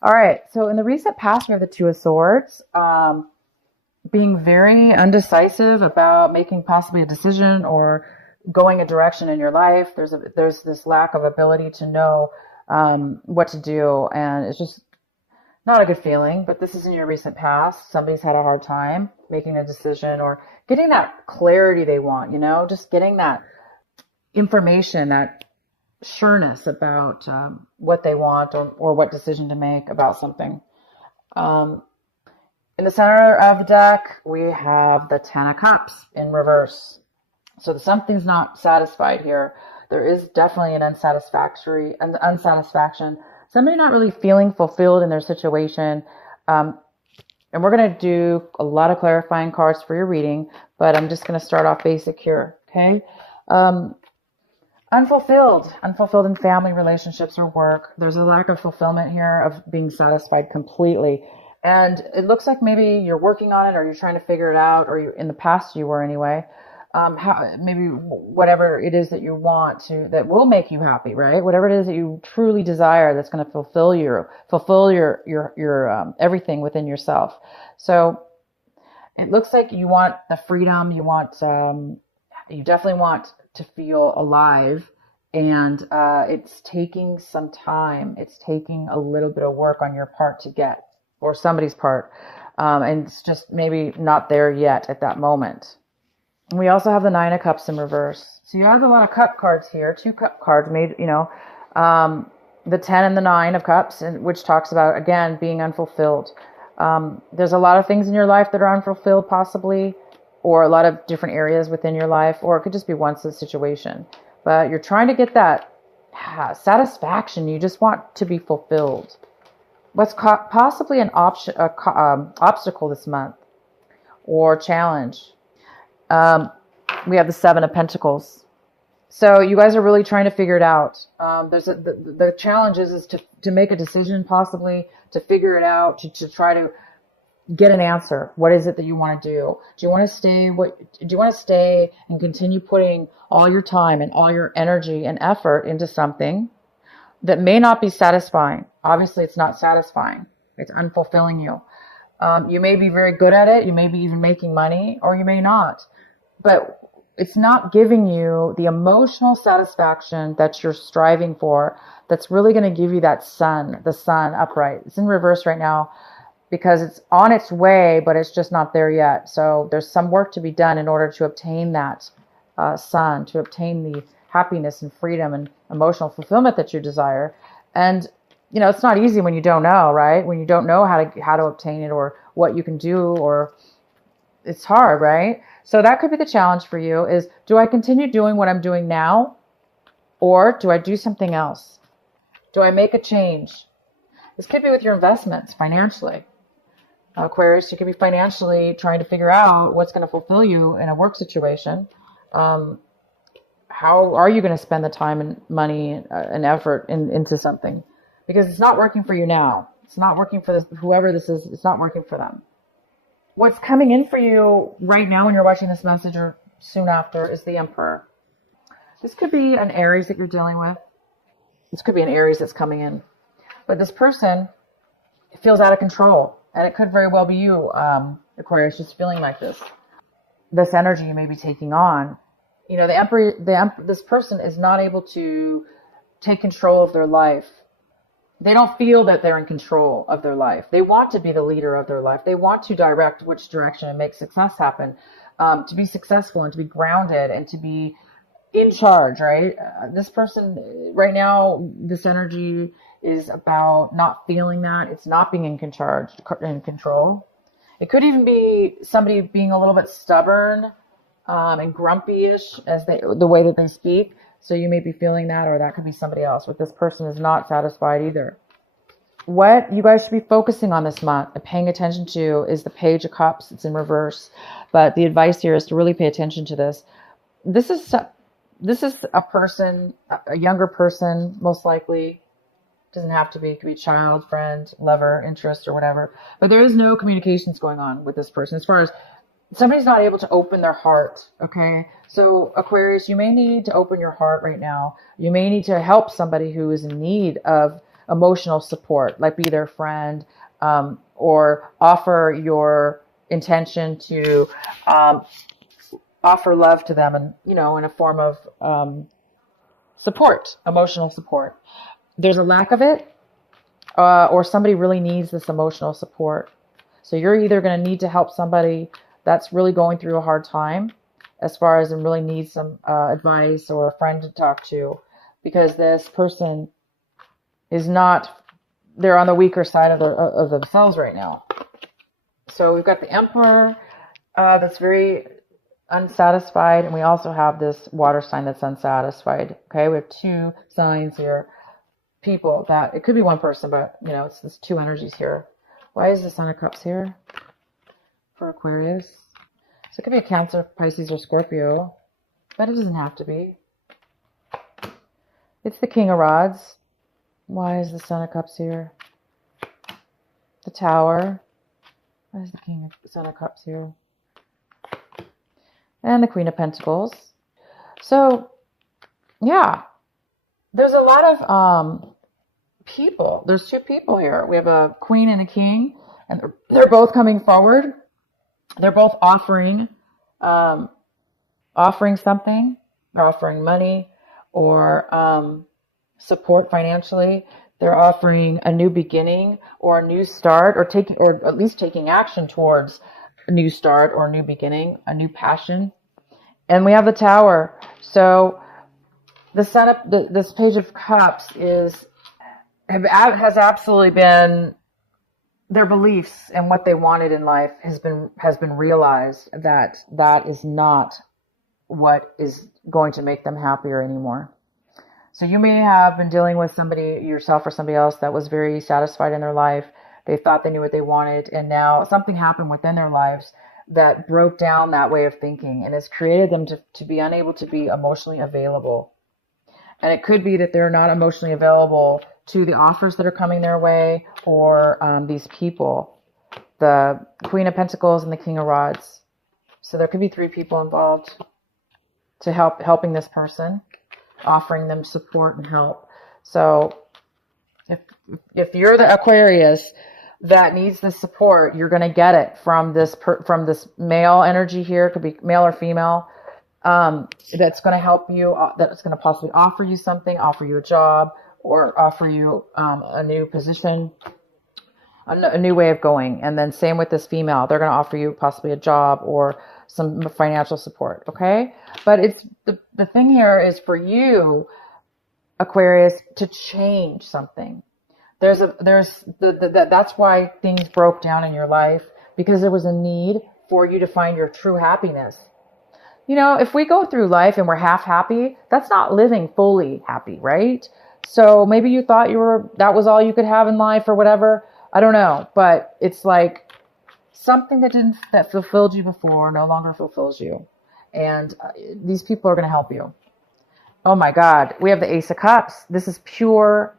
All right. So in the recent past, we have the Two of Swords, being very undecisive about making possibly a decision or going a direction in your life. There's this lack of ability to know what to do, and it's just not a good feeling. But this is in your recent past. Somebody's had a hard time making a decision or getting that clarity they want. Just getting that information, that sureness about what they want or what decision to make about something. Um, in the center of the deck, we have the Ten of Cups in reverse. So something's not satisfied here. There is definitely an unsatisfaction. Somebody not really feeling fulfilled in their situation. And we're going to do a lot of clarifying cards for your reading, but I'm just going to start off basic here. Okay. Unfulfilled in family relationships or work. There's a lack of fulfillment here of being satisfied completely. And it looks like maybe you're working on it or you're trying to figure it out, or in the past you were anyway. Maybe whatever it is that you want that will make you happy, right? Whatever it is that you truly desire that's going to fulfill your everything within yourself. So it looks like you want the freedom, you definitely want to feel alive, and it's taking some time. It's taking a little bit of work on your part to get, or somebody's part, and it's just maybe not there yet at that moment. And we also have the Nine of Cups in reverse. So you have a lot of cup cards here, 2 cup cards made, the 10 and the 9 of Cups, which talks about, again, being unfulfilled. There's a lot of things in your life that are unfulfilled, possibly, or a lot of different areas within your life, or it could just be one situation. But you're trying to get that satisfaction. You just want to be fulfilled. What's possibly an obstacle this month or challenge? We have the 7 of Pentacles. So you guys are really trying to figure it out. The challenge is to make a decision, possibly to figure it out, to try to get an answer. What is it that you want to do? Do you want to stay? Do you want to stay and continue putting all your time and all your energy and effort into something that may not be satisfying? Obviously, it's not satisfying. It's unfulfilling you. You may be very good at it. You may be even making money, or you may not. But it's not giving you the emotional satisfaction that you're striving for. That's really going to give you the sun upright. It's in reverse right now because it's on its way, but it's just not there yet. So there's some work to be done in order to obtain that sun, to obtain the happiness and freedom and emotional fulfillment that you desire. And it's not easy when you don't know, right? When you don't know how to obtain it or what you can do, or it's hard, right? So that could be the challenge for you is, do I continue doing what I'm doing now, or do I do something else? Do I make a change? This could be with your investments financially. Aquarius, you could be financially trying to figure out what's going to fulfill you in a work situation. How are you going to spend the time and money and effort into something? Because it's not working for you now. It's not working for whoever this is. It's not working for them. What's coming in for you right now when you're watching this message or soon after is the Emperor. This could be an Aries that you're dealing with. This could be an Aries that's coming in. But this person feels out of control. And it could very well be you, Aquarius, just feeling like this. This energy you may be taking on. The Emperor, this person is not able to take control of their life. They don't feel that they're in control of their life. They want to be the leader of their life. They want to direct which direction and make success happen, to be successful and to be grounded and to be in charge, right? This person right now, this energy is about not feeling that. It's not being in control. It could even be somebody being a little bit stubborn and grumpy-ish the way that they speak. So you may be feeling that, or that could be somebody else. But this person is not satisfied either. What you guys should be focusing on this month and paying attention to is the Page of Cups. It's in reverse. But the advice here is to really pay attention to this. This is a person, a younger person, most likely. Doesn't have to be. It could be child, friend, lover, interest, or whatever. But there is no communications going on with this person as far as somebody's not able to open their heart, okay? So, Aquarius, you may need to open your heart right now. You may need to help somebody who is in need of emotional support, like be their friend, or offer your intention to offer love to them, and in a form of support, emotional support. There's a lack of it, or somebody really needs this emotional support. So you're either going to need to help somebody that's really going through a hard time, as far as and really needs some advice or a friend to talk to, because this person is not, they're on the weaker side of themselves right now. So we've got the Emperor that's very unsatisfied, and we also have this water sign that's unsatisfied. Okay, we have two signs here. People that, it could be one person, but it's this two energies here. Why is the Son of Cups here for Aquarius? So it could be a Cancer, Pisces, or Scorpio, but it doesn't have to be. It's the King of Rods. Why is the Son of Cups here? The Tower. Why is the Son of Cups here? And the Queen of Pentacles. So, yeah. There's a lot of people. There's two people here. We have a Queen and a King, and they're both coming forward. They're both offering something. They're offering money or support financially. They're offering a new beginning or a new start, or at least taking action towards a new start or a new beginning, a new passion. And we have the Tower. So the setup, this Page of Cups has absolutely been, their beliefs and what they wanted in life has been realized that is not what is going to make them happier anymore. So you may have been dealing with somebody, yourself or somebody else, that was very satisfied in their life. They thought they knew what they wanted, and now something happened within their lives that broke down that way of thinking and has created them to be unable to be emotionally available. And it could be that they're not emotionally available to the offers that are coming their way, or these people, the Queen of Pentacles and the King of Rods. So there could be three people involved to helping this person, offering them support and help. So if you're the Aquarius that needs the support, you're going to get it from this male energy here. It could be male or female. That's going to help you, that's going to possibly offer you something, offer you a job, or offer you a new position, a new way of going. And then same with this female. They're going to offer you possibly a job or some financial support, okay? But it's the thing here is for you, Aquarius, to change something. That's why things broke down in your life, because there was a need for you to find your true happiness. If we go through life and we're half happy, that's not living fully happy, right? So maybe you thought that was all you could have in life or whatever. I don't know, but it's like something that fulfilled you before no longer fulfills you. And these people are going to help you. Oh my God. We have the Ace of Cups. This is pure,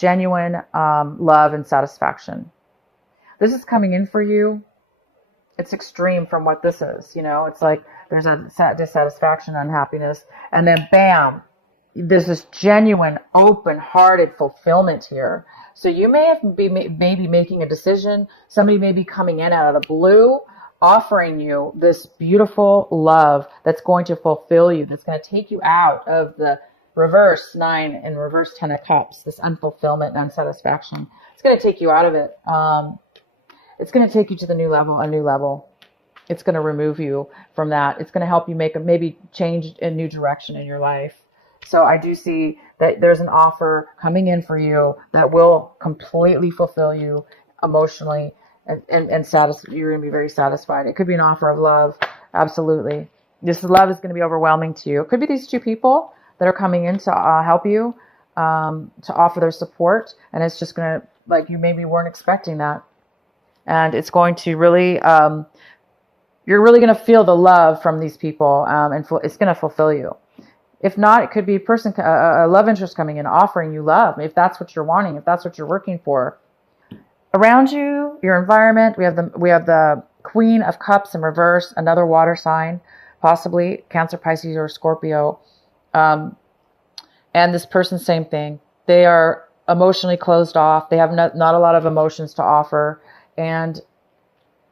genuine love and satisfaction. This is coming in for you. It's extreme from what this is. It's like there's a dissatisfaction, unhappiness, and then bam, there's this genuine, open-hearted fulfillment here. So you may be making a decision. Somebody may be coming in out of the blue, offering you this beautiful love that's going to fulfill you, that's going to take you out of the reverse 9 and reverse 10 of Cups, this unfulfillment and unsatisfaction. It's going to take you out of it. It's going to take you to a new level. It's going to remove you from that. It's going to help you maybe change a new direction in your life. So I do see that there's an offer coming in for you that will completely fulfill you emotionally, and you're going to be very satisfied. It could be an offer of love. Absolutely. This love is going to be overwhelming to you. It could be these two people that are coming in to help you, to offer their support. And it's just going to, like, you maybe weren't expecting that. And it's going to really, you're really going to feel the love from these people, and it's going to fulfill you. If not, it could be a love interest coming in, offering you love, if that's what you're wanting, if that's what you're working for. Around you, your environment, we have the Queen of Cups in reverse, another water sign, possibly Cancer, Pisces, or Scorpio. And this person, same thing. They are emotionally closed off. They have not a lot of emotions to offer, and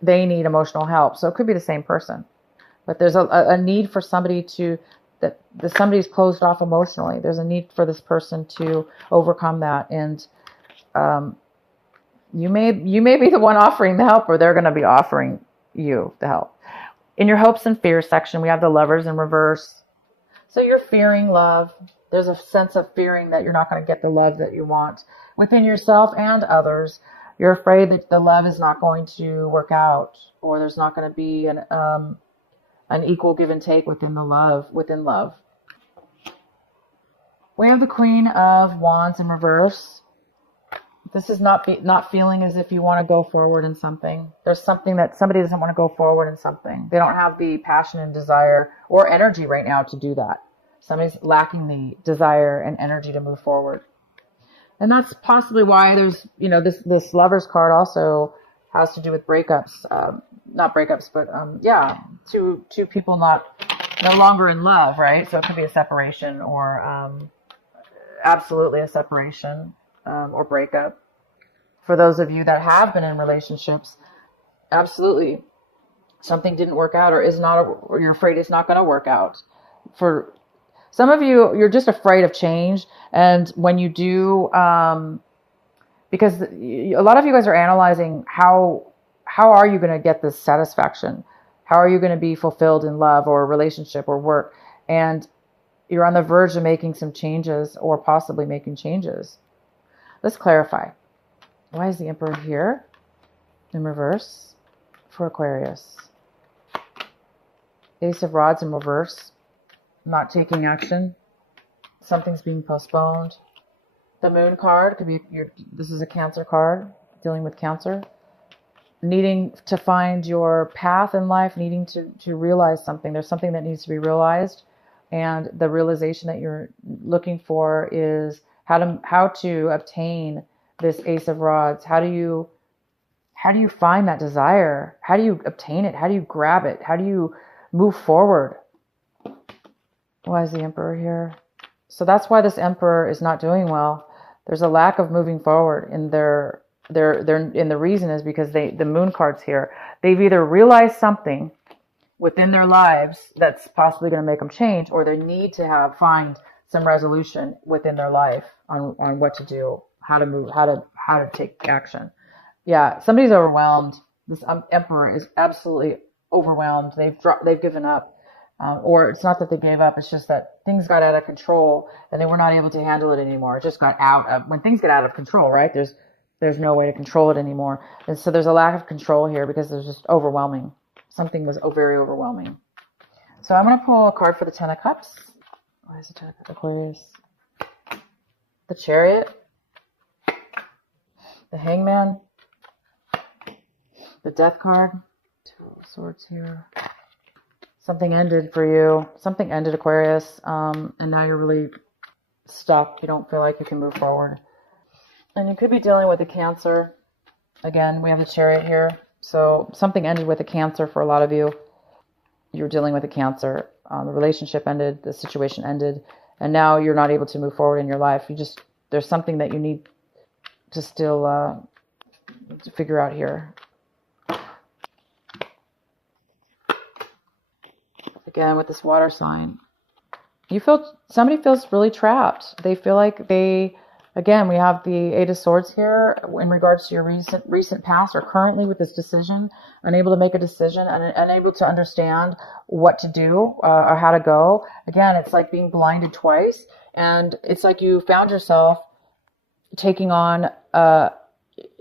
they need emotional help. So it could be the same person, but there's a need for somebody that somebody's closed off emotionally. There's a need for this person to overcome that. And you may be the one offering the help, or they're going to be offering you the help. In your hopes and fears section, we have the Lovers in reverse. So you're fearing love. There's a sense of fearing that you're not going to get the love that you want within yourself and others. You're afraid that the love is not going to work out, or there's not going to be an equal give and take within love. We have the Queen of Wands in reverse. This is not feeling as if you want to go forward in something. There's something that somebody doesn't want to go forward in something. They don't have the passion and desire or energy right now to do that. Somebody's lacking the desire and energy to move forward. And that's possibly why there's, this Lovers card also has to do with breakups. Not breakups, but two people no longer in love, right? So it could be a separation, or absolutely a separation, or breakup. For those of you that have been in relationships, absolutely something didn't work out, or you're afraid it's not going to work out. For some of you, you're just afraid of change. And when you do, because a lot of you guys are analyzing how are you going to get this satisfaction? How are you going to be fulfilled in love or relationship or work? And you're on the verge of making some changes, or possibly making changes. Let's clarify. Why is the Emperor here in reverse for Aquarius? Ace of Rods in reverse. Not taking action. Something's being postponed. The Moon card could be this is a Cancer card, dealing with Cancer. Needing to find your path in life, needing to realize something. There's something that needs to be realized, and the realization that you're looking for is how to obtain this Ace of Rods. How do you find that desire? How do you obtain it? How do you grab it? How do you move forward? Why is the Emperor here? So that's why this Emperor is not doing well. There's a lack of moving forward in their and the reason is because the Moon card's here. They've either realized something within their lives that's possibly going to make them change, or they need to find some resolution within their life on what to do, how to move, how to take action. Yeah, somebody's overwhelmed. This Emperor is absolutely overwhelmed. They've given up. Or it's not that they gave up, it's just that things got out of control and they were not able to handle it anymore. It just got when things get out of control, right? There's no way to control it anymore. And so there's a lack of control here because there's just overwhelming. Something was very overwhelming. So I'm going to pull a card for the Ten of Cups. Why is the Ten of Cups? Aquarius. The Chariot. The Hangman. The Death card. Two of Swords here. Something ended for you. Something ended, Aquarius. And now you're really stuck. You don't feel like you can move forward. And you could be dealing with a Cancer. Again, we have the Chariot here. So something ended with a Cancer for a lot of you. You're dealing with a Cancer. The relationship ended. The situation ended. And now you're not able to move forward in your life. There's something that you need to still to figure out here. Again, with this water sign, somebody feels really trapped. They feel like again, we have the Eight of Swords here in regards to your recent past or currently with this decision, unable to make a decision and unable to understand what to do or how to go. Again, it's like being blinded twice, and it's like you found yourself taking on,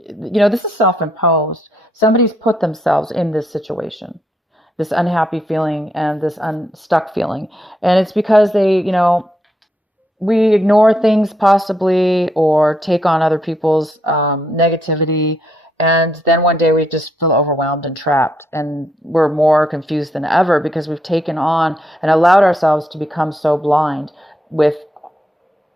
this is self-imposed. Somebody's put themselves in this situation. This unhappy feeling and this unstuck feeling. And it's because we ignore things possibly, or take on other people's negativity. And then one day we just feel overwhelmed and trapped. And we're more confused than ever because we've taken on and allowed ourselves to become so blind with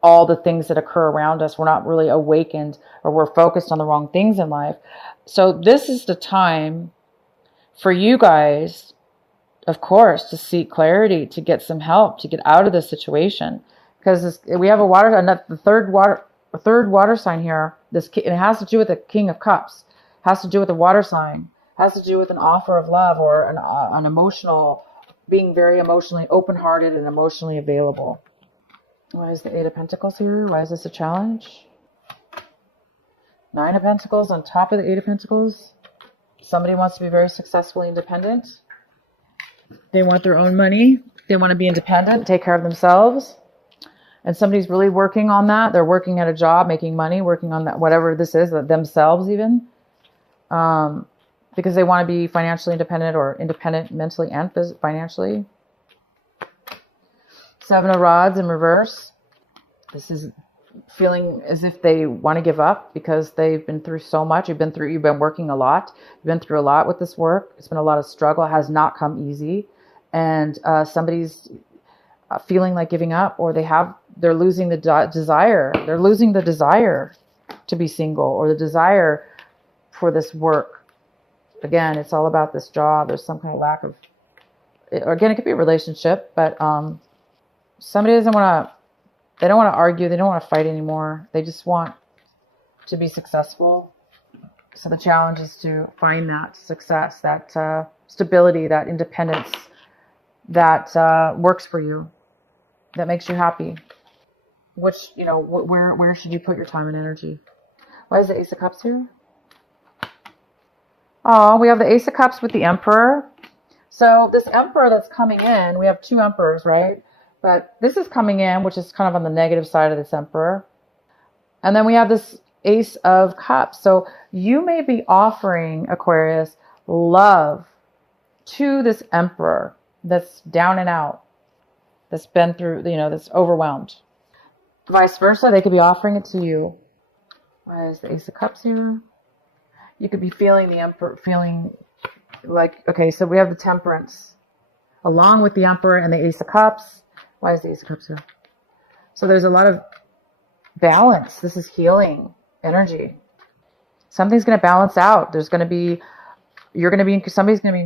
all the things that occur around us. We're not really awakened, or we're focused on the wrong things in life. So this is the time for you guys, of course, to seek clarity, to get some help, to get out of this situation. Because we have the third water a third water sign here. It has to do with the King of Cups. It has to do with the water sign. It has to do with an offer of love or an emotional, being very emotionally open-hearted and emotionally available. Why is the Eight of Pentacles here? Why is this a challenge? Nine of Pentacles on top of the Eight of Pentacles. Somebody wants to be very successfully independent. They want their own money. They want to be independent, take care of themselves. And somebody's really working on that. They're working at a job, making money, working on that, whatever this is, themselves even. Because they want to be financially independent or independent mentally and financially. Seven of Rods in reverse. This is feeling as if they want to give up because they've been through so much. You've been working a lot. You've been through a lot with this work. It's been a lot of struggle. It has not come easy. And somebody's feeling like giving up, or they're losing the desire. They're losing the desire to be single or the desire for this work. Again, it's all about this job. There's some kind of lack of, again, it could be a relationship, but somebody they don't want to argue. They don't want to fight anymore. They just want to be successful. So the challenge is to find that success, that stability, that independence that works for you, that makes you happy. Which, where should you put your time and energy? Why is the Ace of Cups here? Oh, we have the Ace of Cups with the Emperor. So this Emperor that's coming in, we have two Emperors, right? But this is coming in, which is kind of on the negative side of this Emperor. And then we have this Ace of Cups. So you may be offering, Aquarius, love to this Emperor that's down and out, that's been through, that's overwhelmed. Vice versa, they could be offering it to you. Why is the Ace of Cups here? You could be feeling the Emperor, feeling like, okay, so we have the Temperance along with the Emperor and the Ace of Cups. Why is the Ace of Cups here? So there's a lot of balance. This is healing energy. Something's going to balance out. Somebody's going to be in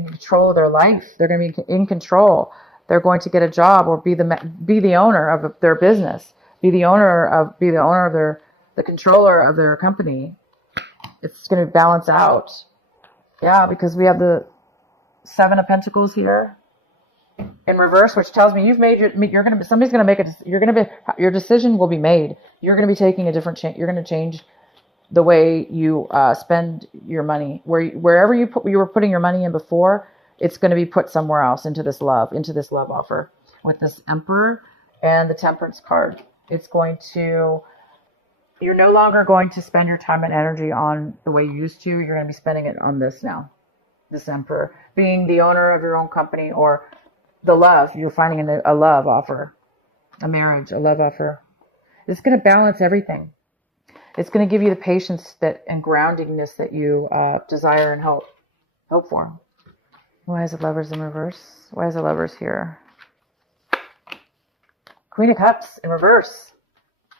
control of their life. They're going to be in control. They're going to get a job or be the owner of their business, be the owner of the controller of their company. It's going to balance out. Yeah, because we have the Seven of Pentacles here in reverse, which tells me your decision will be made. You're going to be taking a different change. You're going to change the way you spend your money. Wherever you were putting your money in before, it's going to be put somewhere else into this love offer with this Emperor and the Temperance card. You're no longer going to spend your time and energy on the way you used to. You're going to be spending it on this now. This Emperor, being the owner of your own company, or the love. You're finding a love offer, a marriage, a love offer. It's going to balance everything. It's going to give you the patience and groundingness that you desire and hope for. Why is the Lovers in reverse? Why is the Lovers here? Queen of Cups in reverse.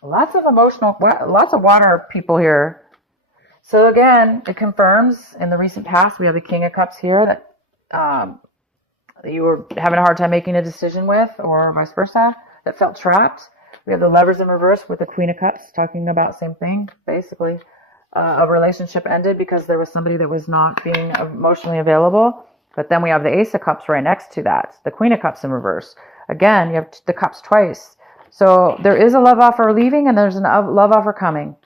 Lots of water people here. So again, it confirms in the recent past, we have the King of Cups here that you were having a hard time making a decision with, or vice versa, that felt trapped. We have the Lovers in reverse with the Queen of Cups, talking about same thing, basically. A relationship ended because there was somebody that was not being emotionally available. But then we have the Ace of Cups right next to that, the Queen of Cups in reverse. Again, you have the Cups twice. So there is a love offer leaving and there's a love offer coming.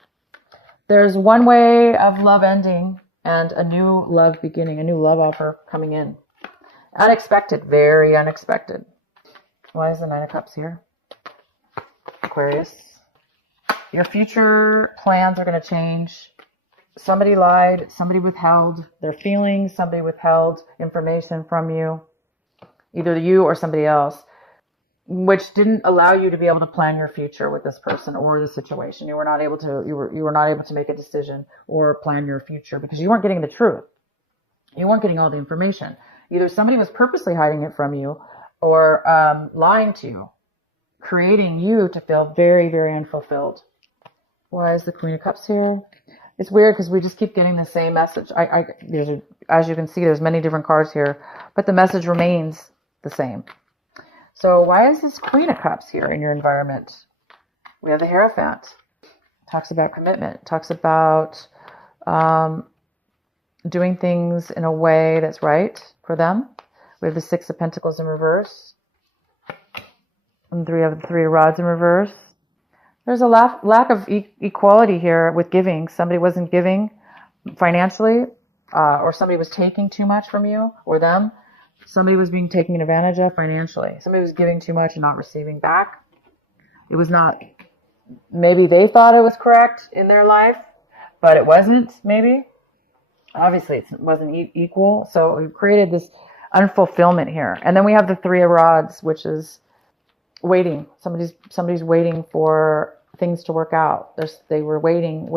There's one way of love ending and a new love beginning, a new love offer coming in. Unexpected, very unexpected. Why is the Nine of Cups here? Aquarius. Your future plans are going to change. Somebody lied, somebody withheld their feelings, somebody withheld information from you, either you or somebody else, which didn't allow you to be able to plan your future with this person or the situation. You were not able to make a decision or plan your future because you weren't getting the truth. You weren't getting all the information. Either somebody was purposely hiding it from you or lying to you, creating you to feel very, very unfulfilled. Why is the Queen of Cups here? It's weird because we just keep getting the same message. As you can see, there's many different cards here, but the message remains the same. So why is this Queen of Cups here in your environment? We have the Hierophant. Talks about commitment. Talks about doing things in a way that's right for them. We have the Six of Pentacles in reverse. And Three of Rods in reverse. There's a lack of equality here with giving. Somebody wasn't giving financially, or somebody was taking too much from you or them. Somebody was being taken advantage of financially. Somebody was giving too much and not receiving back. It was not, maybe they thought it was correct in their life, but it wasn't, maybe. Obviously, it wasn't equal. So we created this unfulfillment here. And then we have the Three of Rods, which is waiting. Somebody's waiting for things to work out. They were waiting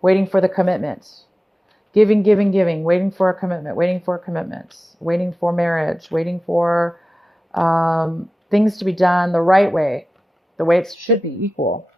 for the commitment. Giving, waiting for a commitment, waiting for marriage, waiting for things to be done the right way, the way it should be, equal.